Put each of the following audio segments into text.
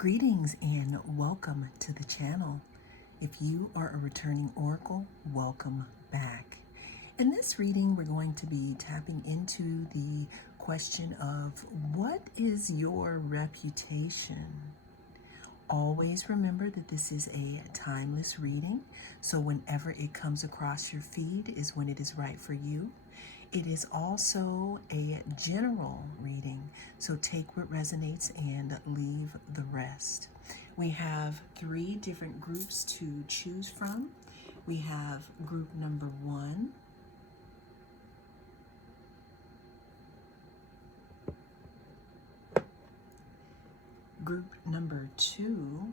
Greetings and welcome to the channel. If you are a returning oracle, welcome back. In this reading, we're going to be tapping into the question of what is your reputation? Always remember that this is a timeless reading, so whenever it comes across your feed is when it is right for you. It is also a general reading, so take what resonates and leave the rest. We have 3 different groups to choose from. We have group number 1, group number 2,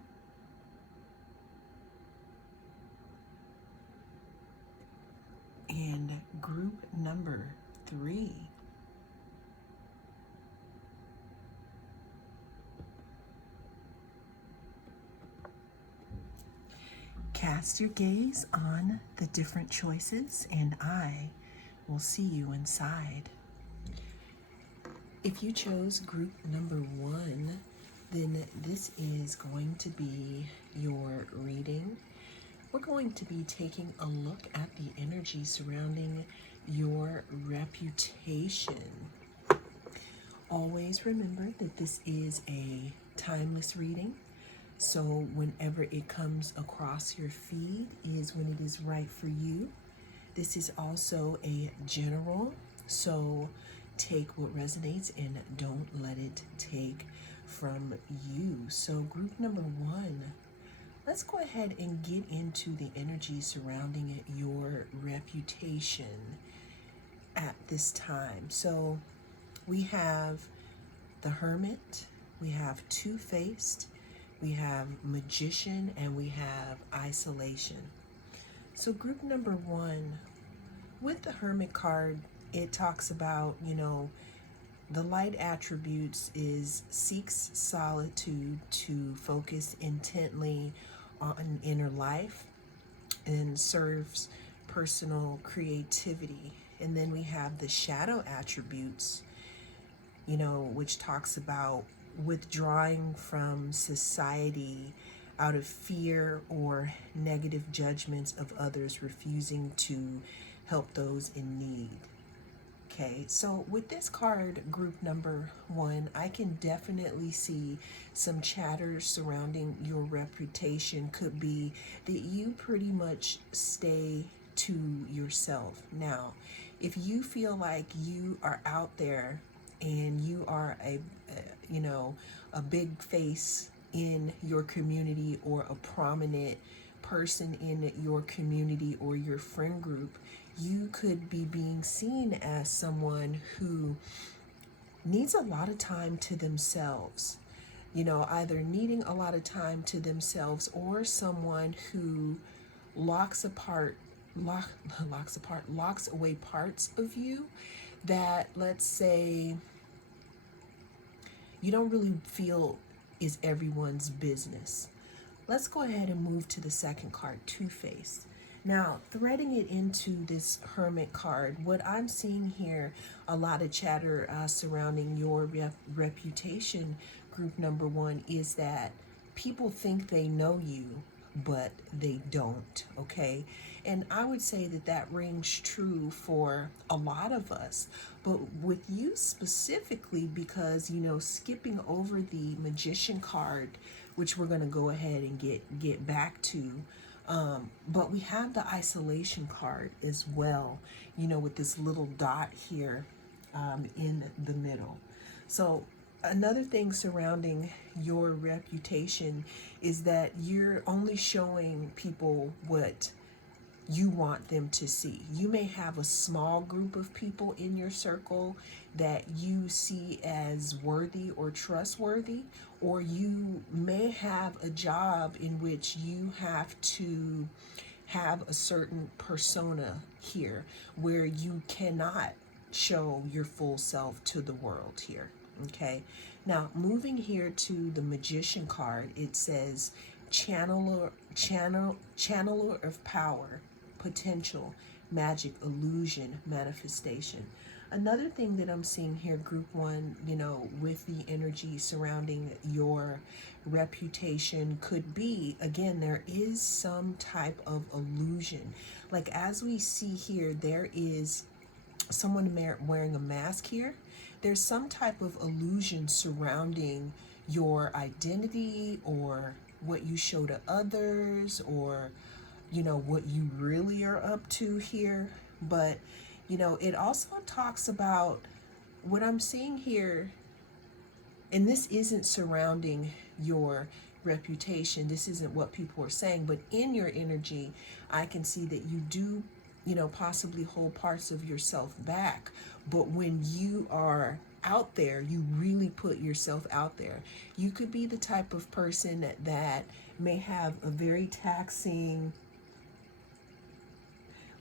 and group number 3. Cast your gaze on the different choices and I will see you inside. If you chose group number 1, then this is going to be your reading. We're going to be taking a look at the energy surrounding your reputation. Always remember that this is a timeless reading, so whenever it comes across your feed is when it is right for you. This is also a general, so take what resonates and don't let it take from you. So group number 1, let's go ahead and get into the energy surrounding your reputation at this time. So we have the Hermit, we have Two-Faced, we have Magician, and we have Isolation. So group number 1, with the Hermit card, it talks about, the light attributes is seeks solitude to focus intently on inner life and serves personal creativity. And then we have the shadow attributes, which talks about withdrawing from society out of fear or negative judgments of others, refusing to help those in need. Okay, so with this card, group number 1, I can definitely see some chatter surrounding your reputation. Could be that you pretty much stay to yourself. Now, if you feel like you are out there and you are a big face in your community or a prominent person in your community or your friend group, you could be being seen as someone who needs a lot of time to themselves, either needing a lot of time to themselves or someone who locks away parts of you that, let's say, you don't really feel is everyone's business. Let's go ahead and move to the second card, Two-Faced. Now, threading it into this Hermit card, what I'm seeing here, a lot of chatter surrounding your reputation, group number 1, is that people think they know you, but they don't, okay? And I would say that that rings true for a lot of us, but with you specifically because, skipping over the Magician card, which we're going to go ahead and get back to, but we have the Isolation card as well, with this little dot here in the middle. So another thing surrounding your reputation is that you're only showing people what you want them to see. You may have a small group of people in your circle that you see as worthy or trustworthy, or you may have a job in which you have to have a certain persona here where you cannot show your full self to the world here. Okay, now moving here to the Magician card, it says channeler of power, potential, magic, illusion, manifestation. Another thing that I'm seeing here, group one, with the energy surrounding your reputation could be, again, there is some type of illusion. Like as we see here, there is someone wearing a mask here. There's some type of illusion surrounding your identity or what you show to others, or what you really are up to here. But it also talks about what I'm seeing here, and this isn't surrounding your reputation, this isn't what people are saying, but in your energy I can see that you do possibly hold parts of yourself back. But when you are out there, you really put yourself out there. You could be the type of person that may have a very taxing,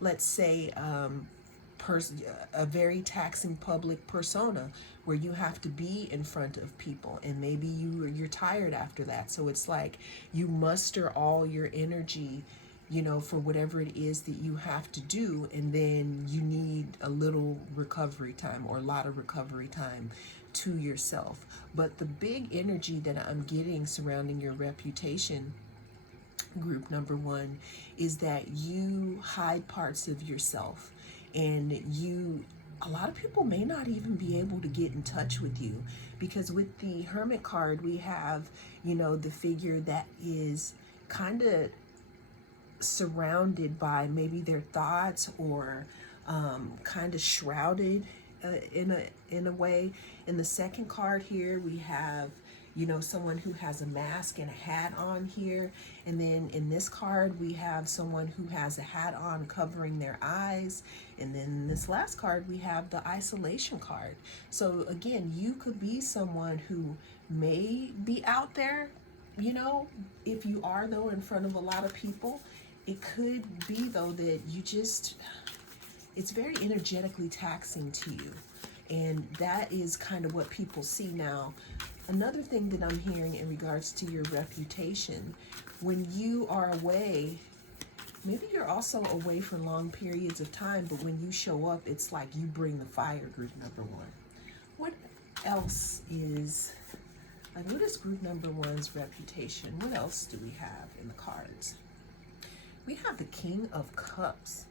let's say, a very taxing public persona, where you have to be in front of people, and maybe you're tired after that. So it's like you muster all your energy, for whatever it is that you have to do, and then you need a little recovery time or a lot of recovery time to yourself. But the big energy that I'm getting surrounding your reputation, group number one, is that you hide parts of yourself, and a lot of people may not even be able to get in touch with you, because with the Hermit card we have the figure that is kind of surrounded by maybe their thoughts, or kind of shrouded in a way. In the second card here we have someone who has a mask and a hat on here, and then in this card we have someone who has a hat on covering their eyes, and then in this last card we have the isolation card. So again, you could be someone who may be out there, if you are though in front of a lot of people. It could be though that it's very energetically taxing to you, and that is kind of what people see. Now, another thing that I'm hearing in regards to your reputation, when you are away, maybe you're also away for long periods of time, but when you show up, it's like you bring the fire, group number one. What else is, what is group number one's reputation? What else do we have in the cards? We have the King of Cups.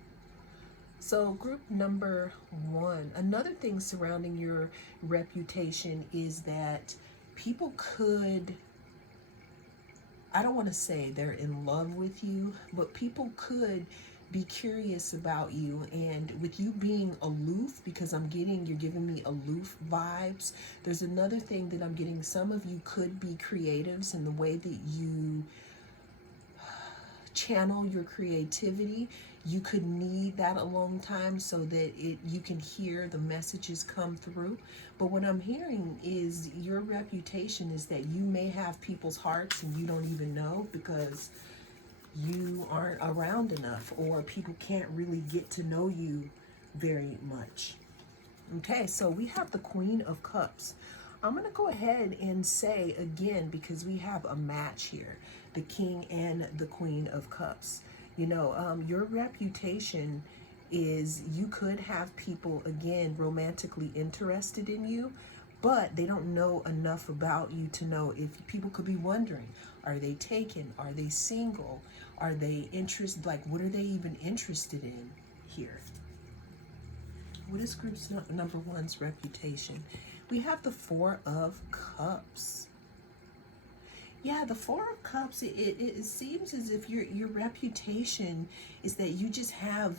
So group number one, another thing surrounding your reputation is that people could, I don't want to say they're in love with you, but people could be curious about you. And with you being aloof, because you're giving me aloof vibes, there's another thing that I'm getting. Some of you could be creatives in the way that you channel your creativity. You could need that alone time so that you can hear the messages come through. But what I'm hearing is your reputation is that you may have people's hearts and you don't even know, because you aren't around enough, or people can't really get to know you very much. Okay, so we have the Queen of Cups. I'm going to go ahead and say again, because we have a match here, the King and the Queen of Cups. Your reputation is, you could have people, again, romantically interested in you, but they don't know enough about you to know. If people could be wondering, are they taken? Are they single? Are they interested? Like, what are they even interested in here? What is group number one's reputation? We have the Four of Cups. Yeah, the Four of Cups, it seems as if your reputation is that you just have,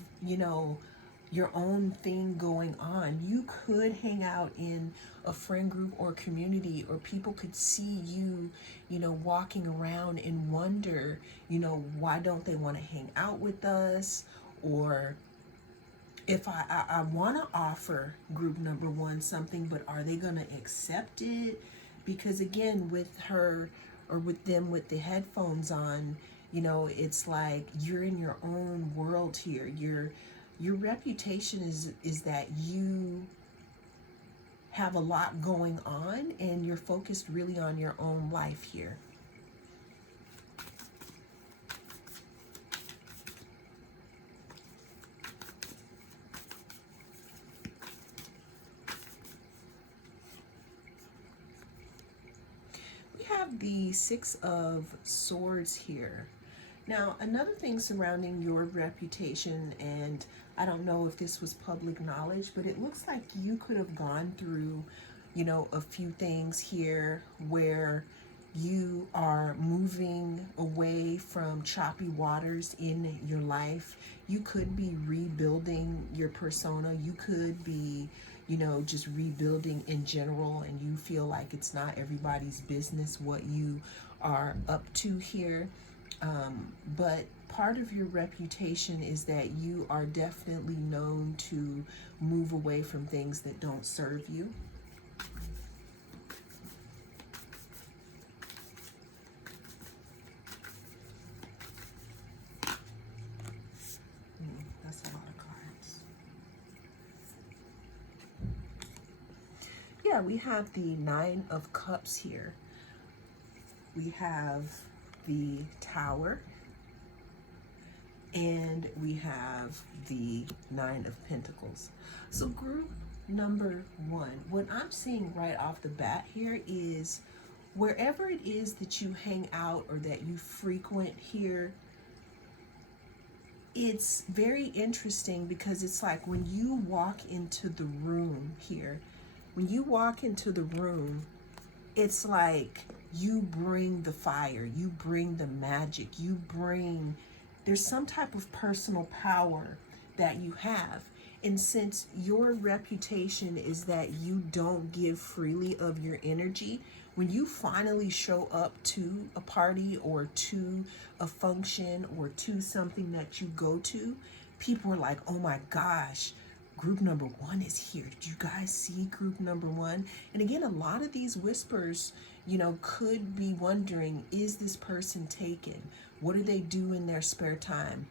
your own thing going on. You could hang out in a friend group or community, or people could see you, walking around and wonder, why don't they want to hang out with us? Or if I want to offer group number one something, but are they going to accept it? Because again, with her or with them with the headphones on, it's like you're in your own world here. Your reputation is that you have a lot going on and you're focused really on your own life here. have the Six of Swords here. Now, another thing surrounding your reputation, and I don't know if this was public knowledge, but it looks like you could have gone through, a few things here where you are moving away from choppy waters in your life. You could be rebuilding your persona. You could be, just rebuilding in general, and you feel like it's not everybody's business what you are up to here. But part of your reputation is that you are definitely known to move away from things that don't serve you. That's a lot of cards. Yeah, we have the Nine of Cups here. We have the Tower. And we have the Nine of Pentacles. So group number one, what I'm seeing right off the bat here is wherever it is that you hang out or that you frequent here, it's very interesting because it's like when you walk into the room here, when you walk into the room, it's like you bring the fire, you bring the magic, there's some type of personal power that you have. And since your reputation is that you don't give freely of your energy, when you finally show up to a party or to a function or to something that you go to, people are like, oh my gosh, group number one is here. Did you guys see group number one? And again, a lot of these whispers, could be wondering, is this person taken? What do they do in their spare time?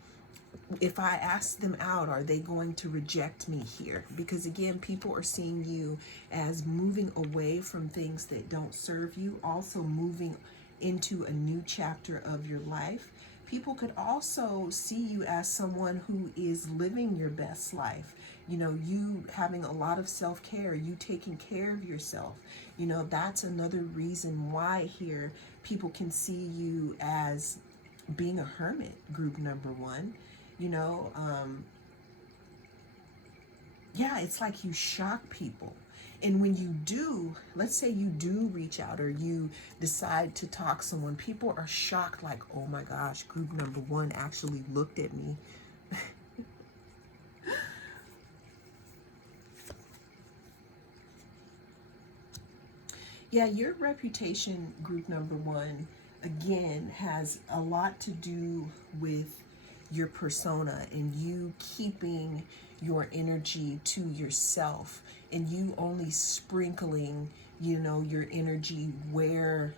If I ask them out, are they going to reject me here? Because again, people are seeing you as moving away from things that don't serve you, also moving into a new chapter of your life. People could also see you as someone who is living your best life. You having a lot of self-care, you taking care of yourself. That's another reason why here people can see you as being a hermit, group number one. Yeah, it's like you shock people. And when you do, let's say you do reach out or you decide to talk to someone, people are shocked like, oh my gosh, group number one actually looked at me. Yeah, your reputation, group number one, again, has a lot to do with your persona and you keeping your energy to yourself and you only sprinkling, your energy where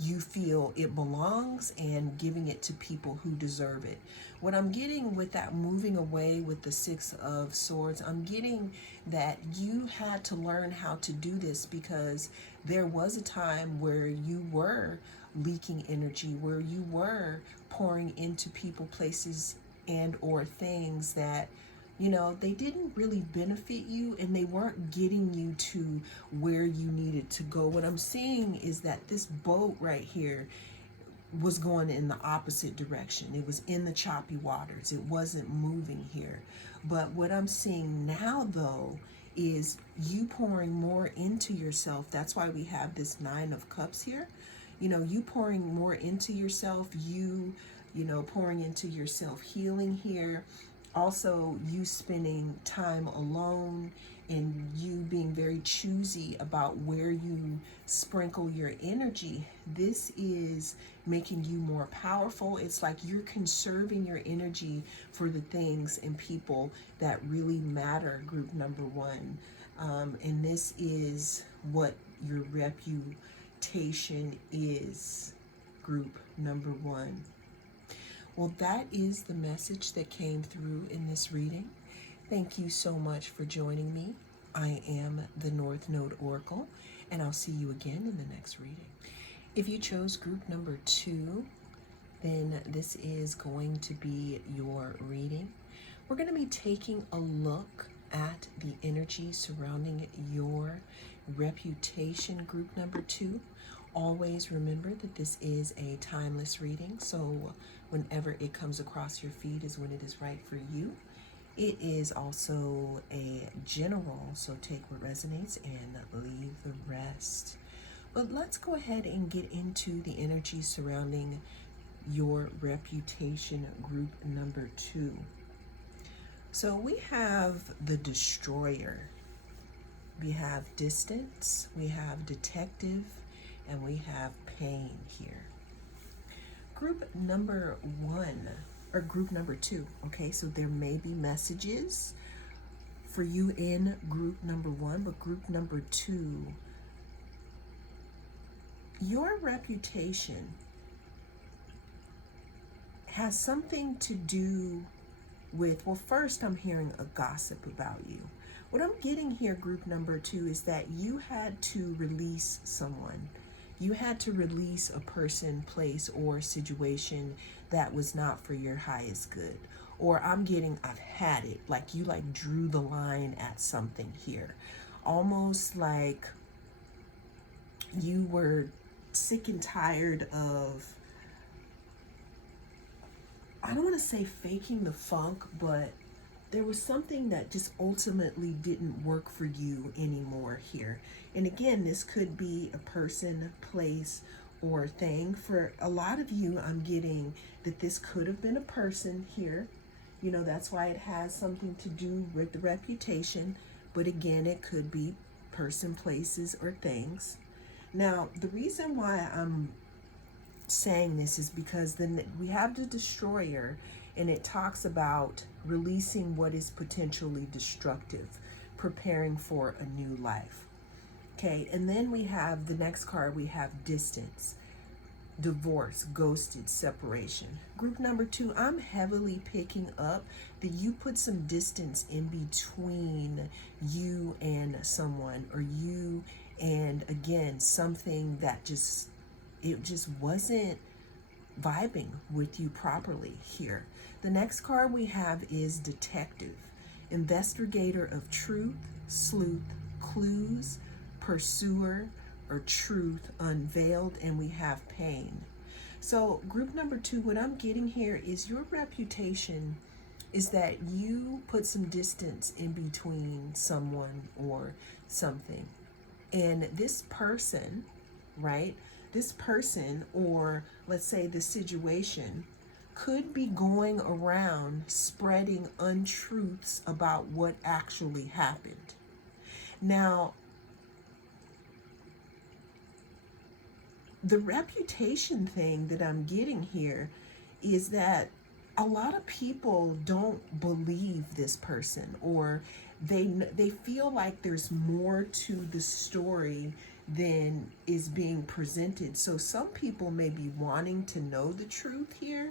you feel it belongs and giving it to people who deserve it. What I'm getting with that moving away with the Six of Swords, I'm getting that you had to learn how to do this because there was a time where you were leaking energy, where you were pouring into people, places, and or things that they didn't really benefit you and they weren't getting you to where you needed to go. What I'm seeing is that this boat right here was going in the opposite direction. It was in the choppy waters. It wasn't moving here. But what I'm seeing now, though, is you pouring more into yourself. That's why we have this Nine of Cups here. You pouring more into yourself, you pouring into your self-healing here. Also, you spending time alone and you being very choosy about where you sprinkle your energy. This is making you more powerful. It's like you're conserving your energy for the things and people that really matter, group number one. And this is what your reputation is, group number one. Well, that is the message that came through in this reading. Thank you so much for joining me. I am the North Node Oracle, and I'll see you again in the next reading. If you chose group number 2, then this is going to be your reading. We're going to be taking a look at the energy surrounding your reputation, group number 2. Always remember that this is a timeless reading, so whenever it comes across your feed is when it is right for you. It is also a general, so take what resonates and leave the rest. But let's go ahead and get into the energy surrounding your reputation, group number 2. So we have the destroyer, we have distance, we have detective, and we have pain here. Group number 1, or group number 2, okay, so there may be messages for you in group number 1, but group number 2, your reputation has something to do with, well, first I'm hearing a gossip about you. What I'm getting here, group number 2, is that you had to release someone. You had to release a person, place, or situation that was not for your highest good. Or I'm getting, I've had it, like you like drew the line at something here. Almost like you were sick and tired of, I don't want to say faking the funk, but there was something that just ultimately didn't work for you anymore here. And again, this could be a person, place, or thing. For a lot of you, I'm getting that this could have been a person here. You know, that's why it has something to do with the reputation. But again, it could be person, places, or things. Now, the reason why I'm saying this is because then we have the destroyer, and it talks about releasing what is potentially destructive, preparing for a new life. Okay, and then we have the next card, we have distance, divorce, ghosted, separation. Group number 2, I'm heavily picking up that you put some distance in between you and someone, or you and, again, something that just wasn't vibing with you properly here. The next card we have is detective, investigator of truth, sleuth, clues, pursuer, or truth unveiled, and we have pain. So group number 2, what I'm getting here is your reputation is that you put some distance in between someone or something. And this person, right? This person, or let's say the situation, could be going around spreading untruths about what actually happened. Now, the reputation thing that I'm getting here is that a lot of people don't believe this person, or they feel like there's more to the story than is being presented. So some people may be wanting to know the truth here.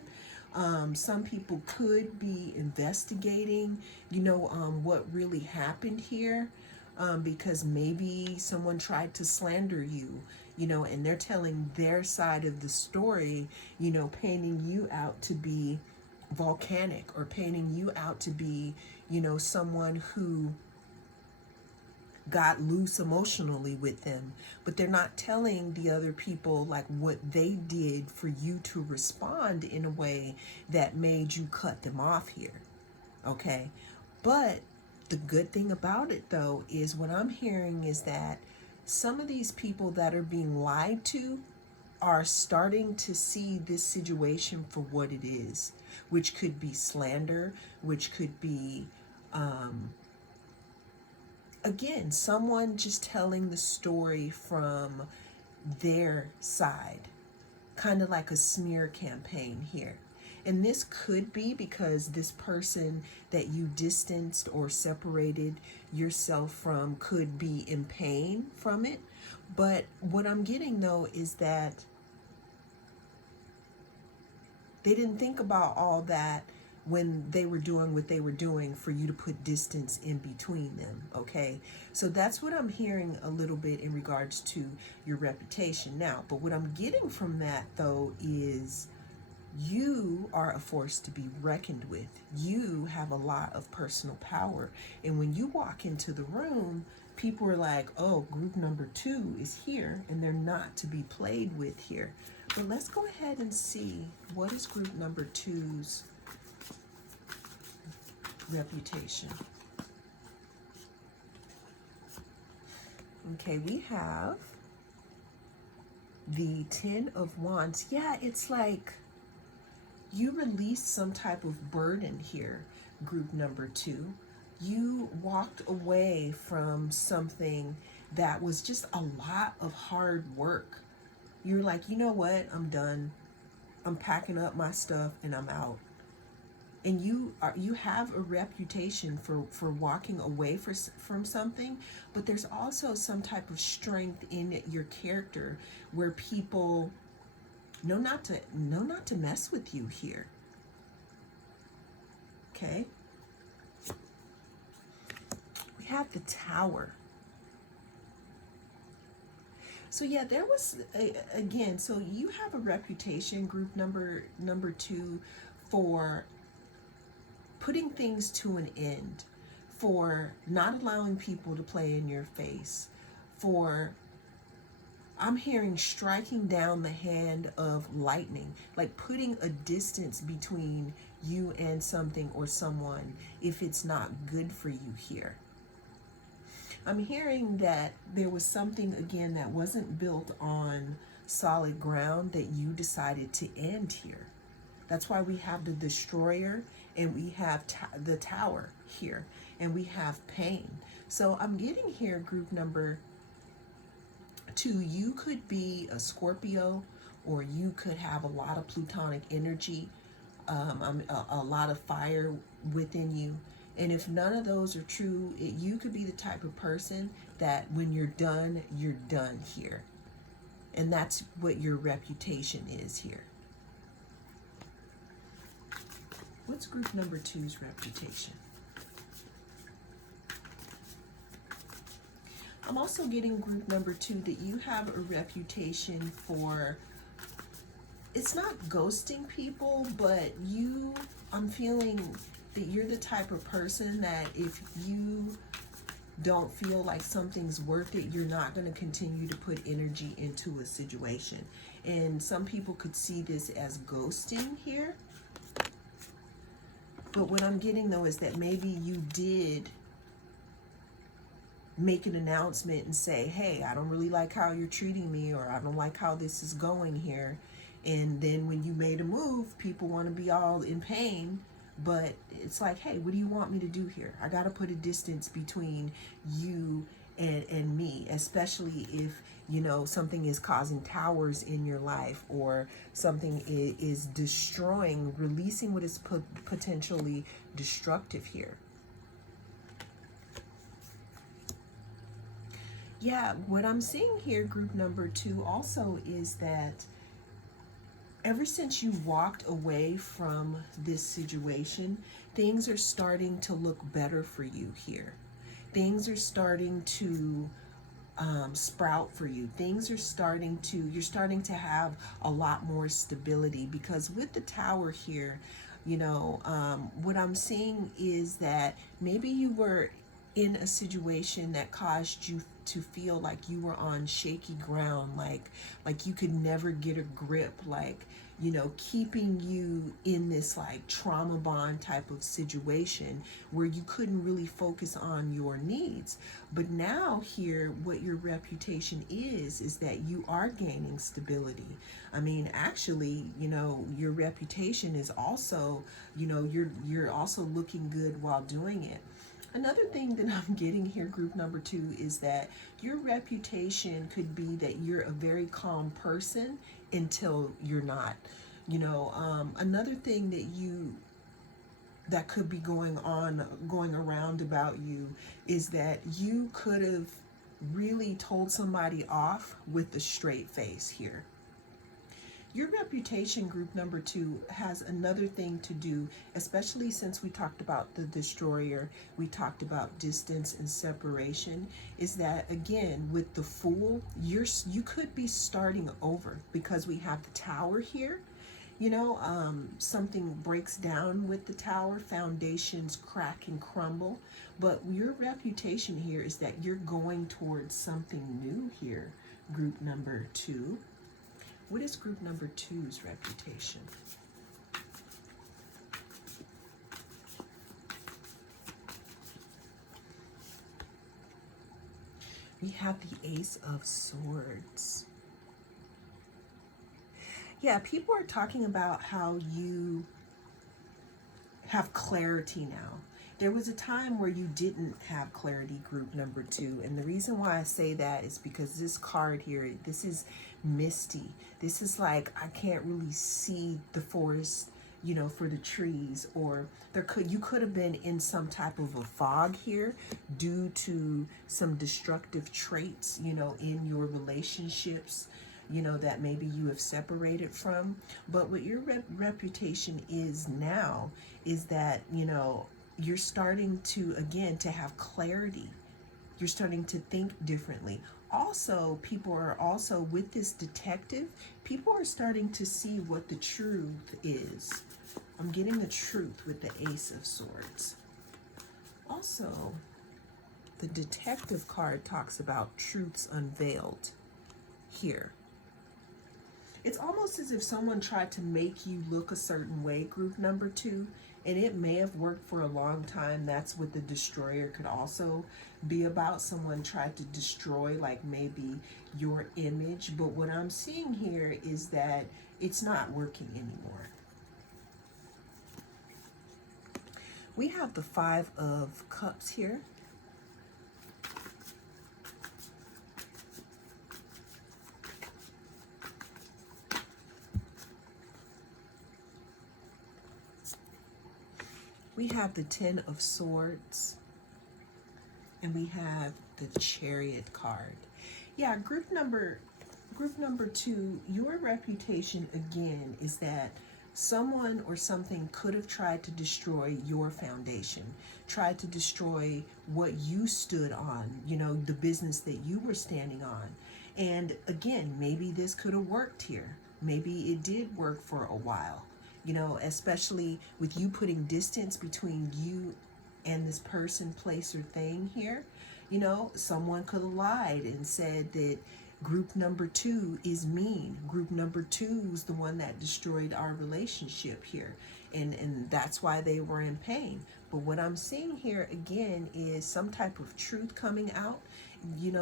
Some people could be investigating, what really happened here, because maybe someone tried to slander you, and they're telling their side of the story, painting you out to be volcanic, or painting you out to be, someone who got loose emotionally with them, but they're not telling the other people like what they did for you to respond in a way that made you cut them off here. Okay, but the good thing about it though is what I'm hearing is that some of these people that are being lied to are starting to see this situation for what it is, which could be slander, which could be again, someone just telling the story from their side, kind of like a smear campaign here. And this could be because this person that you distanced or separated yourself from could be in pain from it. But what I'm getting though is that they didn't think about all that when they were doing what they were doing for you to put distance in between them, okay? So that's what I'm hearing a little bit in regards to your reputation now. But what I'm getting from that, though, is you are a force to be reckoned with. You have a lot of personal power. And when you walk into the room, people are like, oh, group number 2 is here, and they're not to be played with here. But let's go ahead and see, what is group number 2's reputation? Okay, we have the 10 of Wands. Yeah, it's like you released some type of burden here, group number 2. You walked away from something that was just a lot of hard work. You're like, you know what? I'm done. I'm packing up my stuff and I'm out. And you have a reputation for walking away from something, but there's also some type of strength in your character where people know not to mess with you here. Okay? We have the Tower. So yeah, there was again, so you have a reputation, group number 2, for putting things to an end, for not allowing people to play in your face, for, I'm hearing, striking down the hand of lightning, like putting a distance between you and something or someone if it's not good for you here. I'm hearing that there was something, again, that wasn't built on solid ground that you decided to end here. That's why we have the Destroyer, and we have the Tower here, and we have pain. So I'm getting here, group number 2, you could be a Scorpio, or you could have a lot of plutonic energy, a lot of fire within you. And if none of those are true, you could be the type of person that when you're done here. And that's what your reputation is here. What's group number 2's reputation? I'm also getting group number 2 that you have a reputation for, it's not ghosting people, but I'm feeling that you're the type of person that if you don't feel like something's worth it, you're not going to continue to put energy into a situation. And some people could see this as ghosting here. But what I'm getting, though, is that maybe you did make an announcement and say, hey, I don't really like how you're treating me, or I don't like how this is going here. And then when you made a move, people want to be all in pain. But it's like, hey, what do you want me to do here? I got to put a distance between you and me, especially if, you know, something is causing towers in your life, or something is destroying, releasing what is potentially destructive here. Yeah, what I'm seeing here, group number 2, also is that ever since you walked away from this situation, things are starting to look better for you here. Things are starting to sprout for you. You're starting to have a lot more stability, because with the Tower here, you know, what I'm seeing is that maybe you were in a situation that caused you to feel like you were on shaky ground, like you could never get a grip, like, you know, keeping you in this like trauma bond type of situation where you couldn't really focus on your needs. But now here, what your reputation is that you are gaining stability. I mean, actually, you know, your reputation is also, you know, you're also looking good while doing it. Another thing that I'm getting here, group number 2, is that your reputation could be that you're a very calm person until you're not. You know, another thing that could be going around about you is that you could have really told somebody off with a straight face here. Your reputation, group number 2, has another thing to do, especially since we talked about the Destroyer, we talked about distance and separation, is that, again, with the Fool, you could be starting over, because we have the Tower here, Something breaks down with the tower, foundations crack and crumble. But your reputation here is that you're going towards something new here, group number 2. What is group number 2's reputation? We have the Ace of Swords. Yeah, people are talking about how you have clarity now. There was a time where you didn't have clarity, group number 2. And the reason why I say that is because this card here, this is misty. This is like, I can't really see the forest, for the trees, or you could have been in some type of a fog here due to some destructive traits, in your relationships, that maybe you have separated from. But what your reputation is now is that, you're starting to, again, to have clarity. You're starting to think differently. Also, people are also, with this detective, people are starting to see what the truth is. I'm getting the truth with the Ace of Swords. Also, the detective card talks about truths unveiled here. It's almost as if someone tried to make you look a certain way, group number 2, and it may have worked for a long time. That's what the destroyer could also be about. Someone tried to destroy, like, maybe your image. But what I'm seeing here is that it's not working anymore. We have the 5 of Cups here. We have the 10 of Swords, and we have the Chariot card. Yeah, group number 2, your reputation, again, is that someone or something could have tried to destroy your foundation, tried to destroy what you stood on, the business that you were standing on. And again, maybe this could have worked here. Maybe it did work for a while. Especially with you putting distance between you and this person, place, or thing here. Someone could have lied and said that group number 2 is mean. Group number 2 is the one that destroyed our relationship here. And that's why they were in pain. But what I'm seeing here, again, is some type of truth coming out.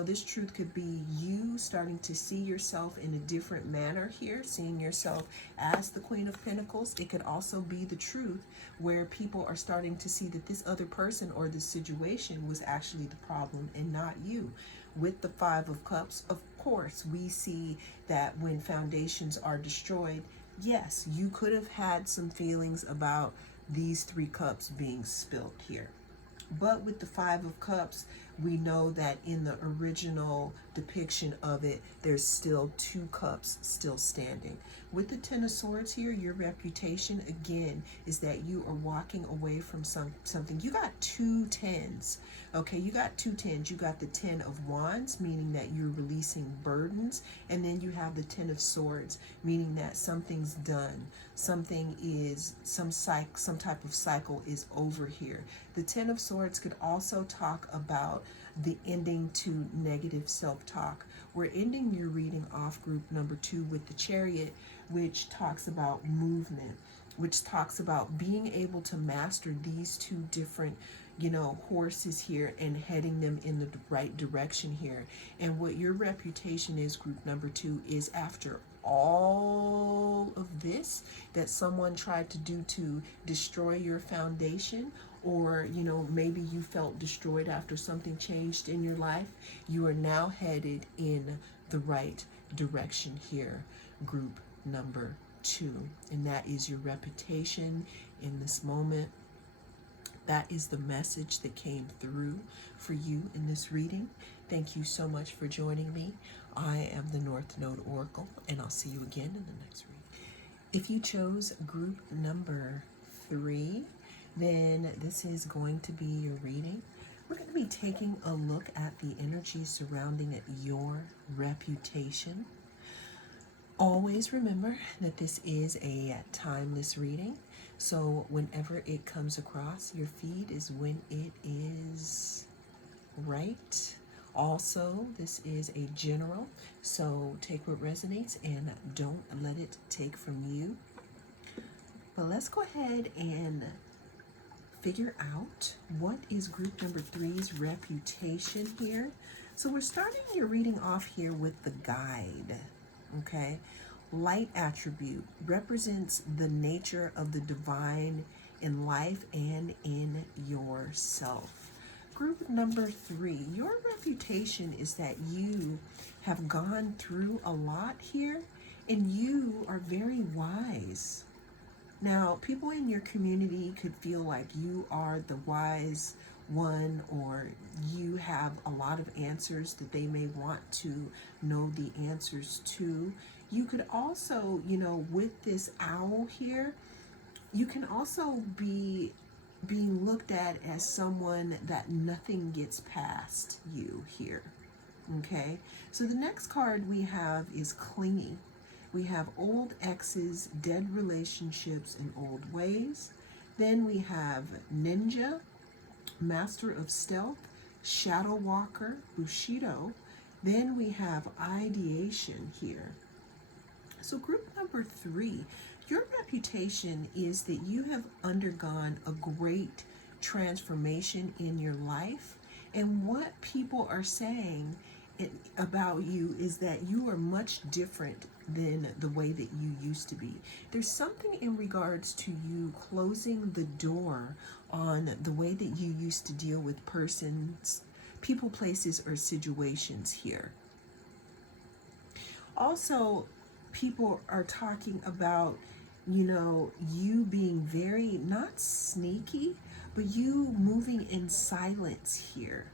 This truth could be you starting to see yourself in a different manner here, seeing yourself as the Queen of Pentacles. It could also be the truth where people are starting to see that this other person or this situation was actually the problem and not you. With the 5 of Cups, of course, we see that when foundations are destroyed, yes, you could have had some feelings about these 3 cups being spilled here. But with the 5 of Cups, we know that in the original depiction of it, there's still 2 cups still standing. With the 10 of Swords here, your reputation, again, is that you are walking away from something. You got 2 10s, okay? You got 2 10s. You got the 10 of Wands, meaning that you're releasing burdens. And then you have the 10 of Swords, meaning that something's done. Something is, some type of cycle is over here. The 10 of Swords could also talk about the ending to negative self-talk. We're ending your reading off, group number 2, with the Chariot, which talks about movement, which talks about being able to master these 2 different, horses here and heading them in the right direction here. And what your reputation is, group number 2, is after all of this that someone tried to do to destroy your foundation, or maybe you felt destroyed after something changed in your life, you are now headed in the right direction here, group number 2. And that is your reputation in this moment. That is the message that came through for you in this reading. Thank you so much for joining me. I am the North Node Oracle, and I'll see you again in the next reading. If you chose group number 3, then this is going to be your reading. We're going to be taking a look at the energy surrounding your reputation. Always remember that this is a timeless reading. So whenever it comes across your feed is when it is right. Also, this is a general, so take what resonates and don't let it take from you. But let's go ahead and figure out what is group number three's reputation here. So we're starting your reading off here with the guide, okay? Light attribute represents the nature of the divine in life and in yourself. Group number three, your reputation is that you have gone through a lot here and you are very wise. Now, people in your community could feel like you are the wise one, or you have a lot of answers that they may want to know the answers to. You could also, with this owl here, you can also be being looked at as someone that nothing gets past you here. Okay, so the next card we have is clingy. We have old exes, dead relationships, and old ways. Then we have ninja, master of stealth, shadow walker, bushido. Then we have ideation here. So group number three, your reputation is that you have undergone a great transformation in your life. And what people are saying about you is that you are much different than the way that you used to be. There's something in regards to you closing the door on the way that you used to deal with persons, people, places, or situations here. Also, people are talking about, you being very, not sneaky, but you moving in silence here.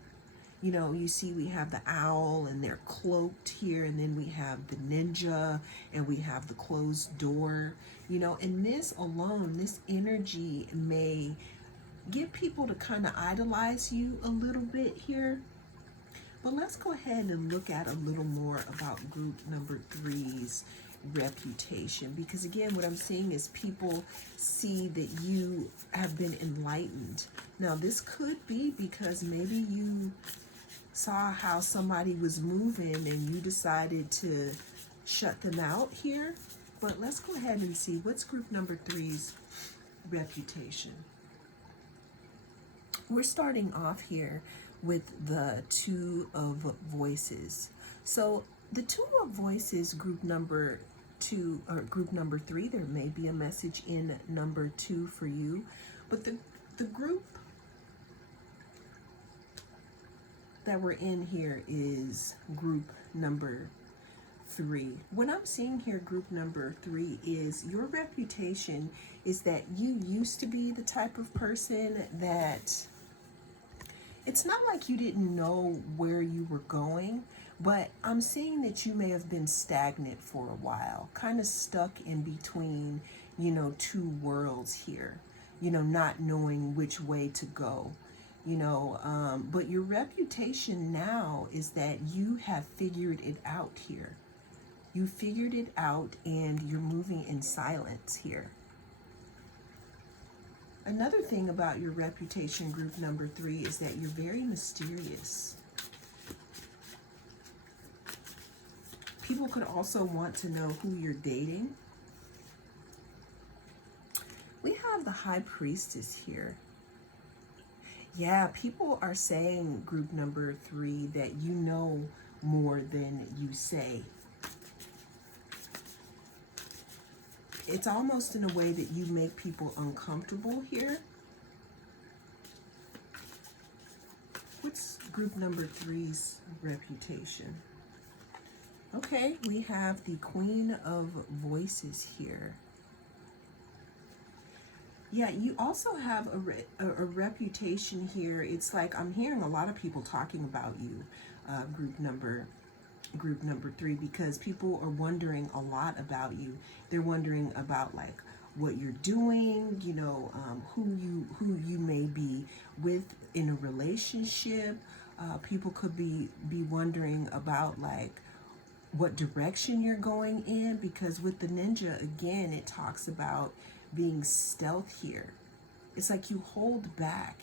You see we have the owl and they're cloaked here, and then we have the ninja and we have the closed door. And this alone, this energy may get people to kind of idolize you a little bit here. But let's go ahead and look at a little more about group number three's reputation, because again, what I'm seeing is people see that you have been enlightened. Now, this could be because maybe you saw how somebody was moving and you decided to shut them out here. But let's go ahead and see what's group number three's reputation. We're starting off here with the Two of Voices. So the Two of Voices, group number two or group number three, there may be a message in number two for you, but the group that we're in here is group number three. What I'm seeing here, group number three, is your reputation is that you used to be the type of person that it's not like you didn't know where you were going, but I'm seeing that you may have been stagnant for a while, kind of stuck in between, two worlds here, not knowing which way to go. But your reputation now is that you have figured it out here. You figured it out and you're moving in silence here. Another thing about your reputation, group number three, is that you're very mysterious. People could also want to know who you're dating. We have the High Priestess here. Yeah, people are saying, group number three, that you know more than you say. It's almost in a way that you make people uncomfortable here. What's group number three's reputation? Okay, we have the Queen of Voices here. Yeah, you also have a reputation here. It's like I'm hearing a lot of people talking about you, group number three, because people are wondering a lot about you. They're wondering about like what you're doing, who you may be with in a relationship. People could be wondering about like what direction you're going in, because with the ninja, again, it talks about being stealth here. It's like you hold back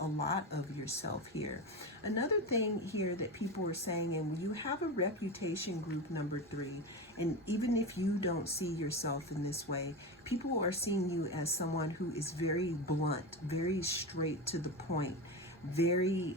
a lot of yourself here. Another thing here that people are saying, and you have a reputation, group number 3, and even if you don't see yourself in this way, people are seeing you as someone who is very blunt, very straight to the point, very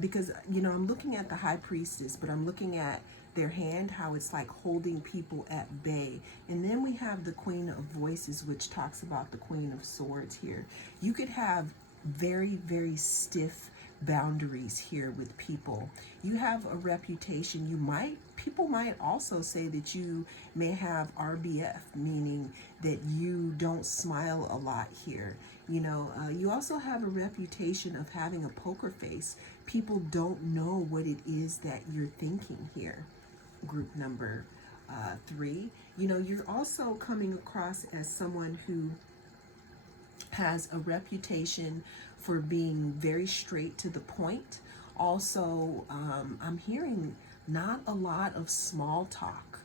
because I'm looking at the high priestess, but I'm looking at their hand, how it's like holding people at bay. And then we have the Queen of Voices, which talks about the Queen of Swords here. You could have very, very stiff boundaries here with people. You have a reputation. People might also say that you may have RBF, meaning that you don't smile a lot here. You also have a reputation of having a poker face. People don't know what it is that you're thinking here, group number 3. You're also coming across as someone who has a reputation for being very straight to the point. Also, I'm hearing not a lot of small talk.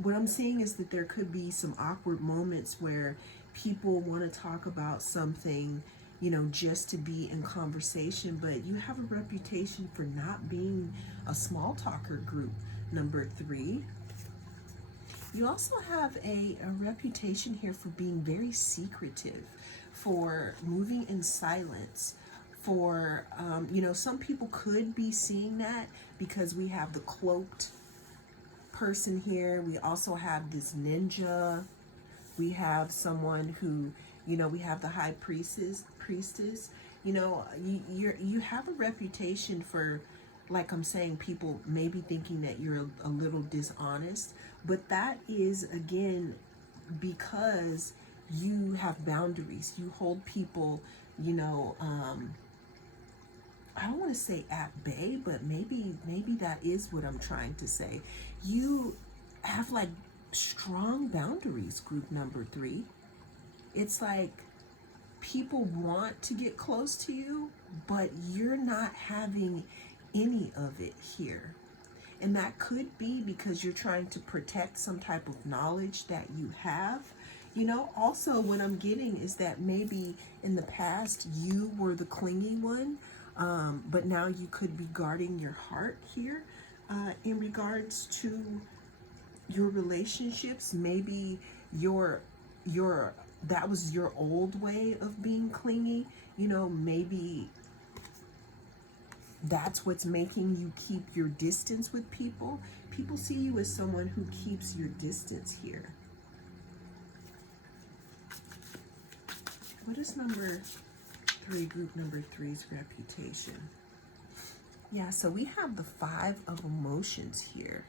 What I'm seeing is that there could be some awkward moments where people want to talk about something, just to be in conversation, but you have a reputation for not being a small talker, group number 3. You also have a reputation here for being very secretive, for moving in silence, for, some people could be seeing that because we have the cloaked person here. We also have this ninja. We have someone who, we have the high priestess. You have a reputation for, like I'm saying, people maybe thinking that you're a little dishonest, but that is, again, because you have boundaries. You hold people, I don't want to say at bay, but maybe that is what I'm trying to say. You have like strong boundaries, group number 3. It's like people want to get close to you, but you're not having any of it here. And that could be because you're trying to protect some type of knowledge that you have. Also what I'm getting is that maybe in the past you were the clingy one, but now you could be guarding your heart here in regards to your relationships. Maybe that was your old way of being clingy. Maybe that's what's making you keep your distance with people. People see you as someone who keeps your distance here. What is number 3, group number 3's reputation? Yeah, so we have the 5 of emotions here.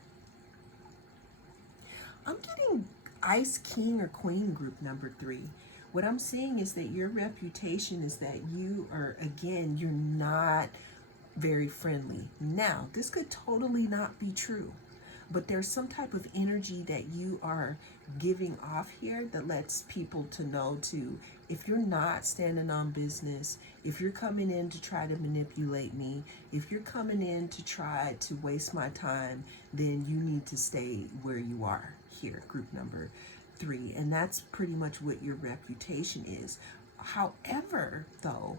I'm getting Ice King or Queen, group number 3. What I'm seeing is that your reputation is that you are, again, you're not very friendly. Now, this could totally not be true, but there's some type of energy that you are giving off here that lets people to know to, if you're not standing on business, if you're coming in to try to manipulate me, if you're coming in to try to waste my time, then you need to stay where you are here, group number 3. And that's pretty much what your reputation is. However, though,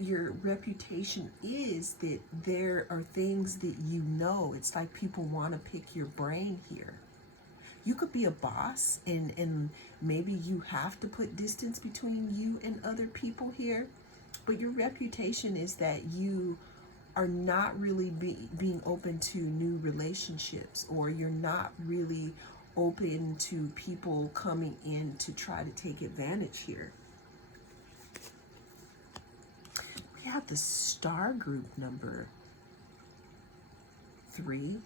your reputation is that there are things that it's like people want to pick your brain here. You could be a boss and maybe you have to put distance between you and other people here, but your reputation is that you are not really being open to new relationships, or you're not really open to people coming in to try to take advantage here. We have the Star group number 3.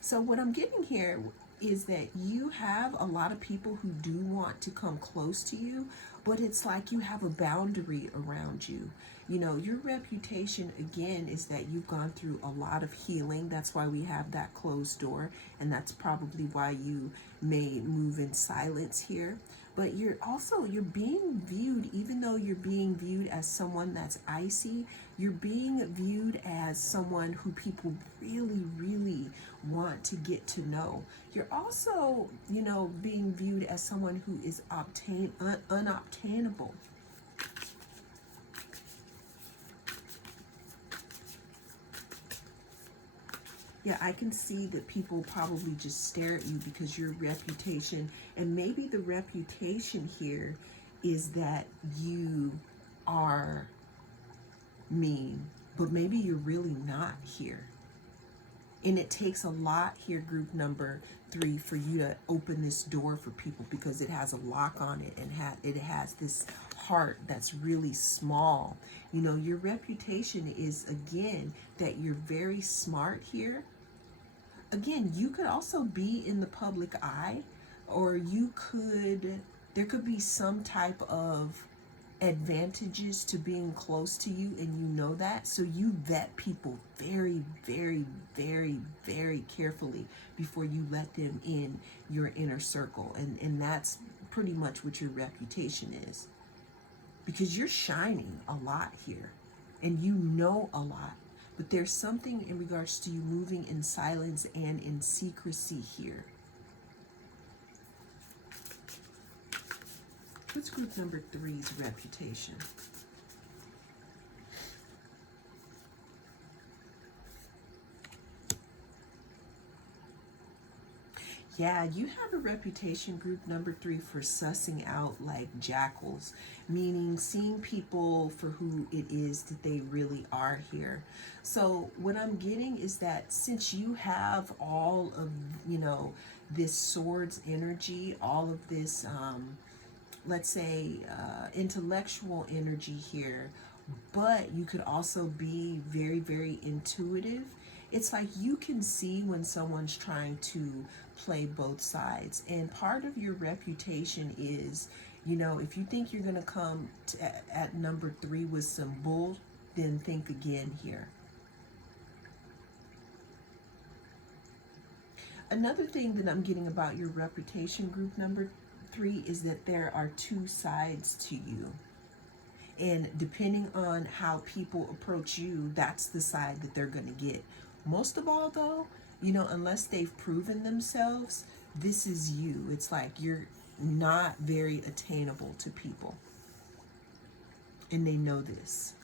So what I'm getting here is that you have a lot of people who do want to come close to you, but it's like you have a boundary around you. Your reputation, again, is that you've gone through a lot of healing. That's why we have that closed door, and that's probably why you may move in silence here. but you're being viewed, even though you're being viewed as someone that's icy, you're being viewed as someone who people really, really want to get to know. You're also, being viewed as someone who is unobtainable. Yeah, I can see that people probably just stare at you because your reputation, and maybe the reputation here is that you are mean, but maybe you're really not here. And it takes a lot here, group number 3, for you to open this door for people, because it has a lock on it, and it has this heart that's really small. Your reputation is, again, that you're very smart here. Again, you could also be in the public eye, or there could be some type of advantages to being close to you, and you know that. So you vet people very, very, very, very carefully before you let them in your inner circle. And that's pretty much what your reputation is, because you're shining a lot here and you know a lot. But there's something in regards to you moving in silence and in secrecy here. What's group number 3's reputation? Yeah, you have a reputation, group number 3, for sussing out like jackals, meaning seeing people for who it is that they really are here. So what I'm getting is that since you have all of, this swords energy, all of this, let's say, intellectual energy here, but you could also be very, very intuitive. It's like you can see when someone's trying to play both sides. And part of your reputation is, if you think you're going to come at number 3 with some bull, then think again here. Another thing that I'm getting about your reputation, group number 3, is that there are 2 sides to you. And depending on how people approach you, that's the side that they're going to get. Most of all, though, unless they've proven themselves, this is you. It's like you're not very attainable to people. And they know this.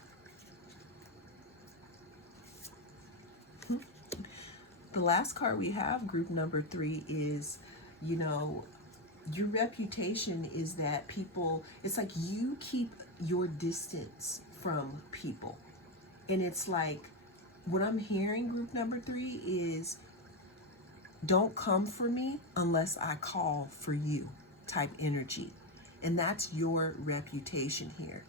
The last card we have, group number 3, is, your reputation is that people, it's like you keep your distance from people. And it's like, what I'm hearing, group number 3, is don't come for me unless I call for you type energy. And that's your reputation here.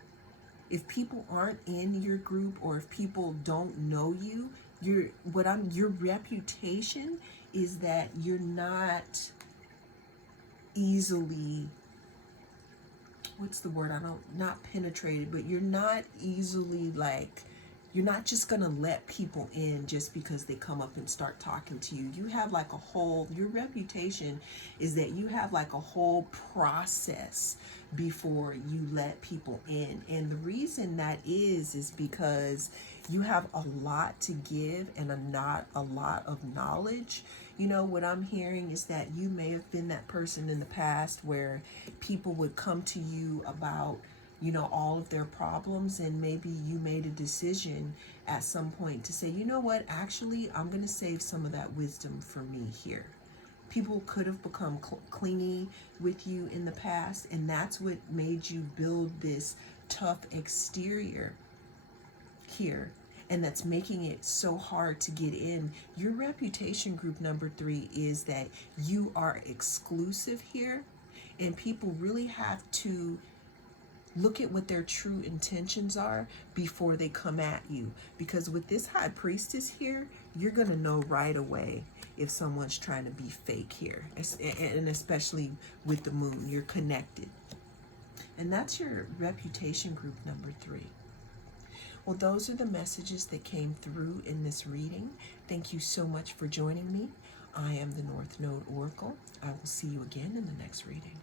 If people aren't in your group, or if people don't know you, your reputation is that you're not easily, what's the word? Not penetrated, but you're not easily, like, you're not just going to let people in just because they come up and start talking to you. You have like your reputation is that you have like a whole process before you let people in. And the reason that is because you have a lot to give and not a lot of knowledge. What I'm hearing is that you may have been that person in the past where people would come to you about, all of their problems, and maybe you made a decision at some point to say, you know what, actually, I'm going to save some of that wisdom for me here. People could have become clingy with you in the past, and that's what made you build this tough exterior here, and that's making it so hard to get in. Your reputation, group number 3, is that you are exclusive here, and people really have to look at what their true intentions are before they come at you. Because with this high priestess here, you're going to know right away if someone's trying to be fake here. And especially with the moon, you're connected. And that's your reputation, group number 3. Well, those are the messages that came through in this reading. Thank you so much for joining me. I am the North Node Oracle. I will see you again in the next reading.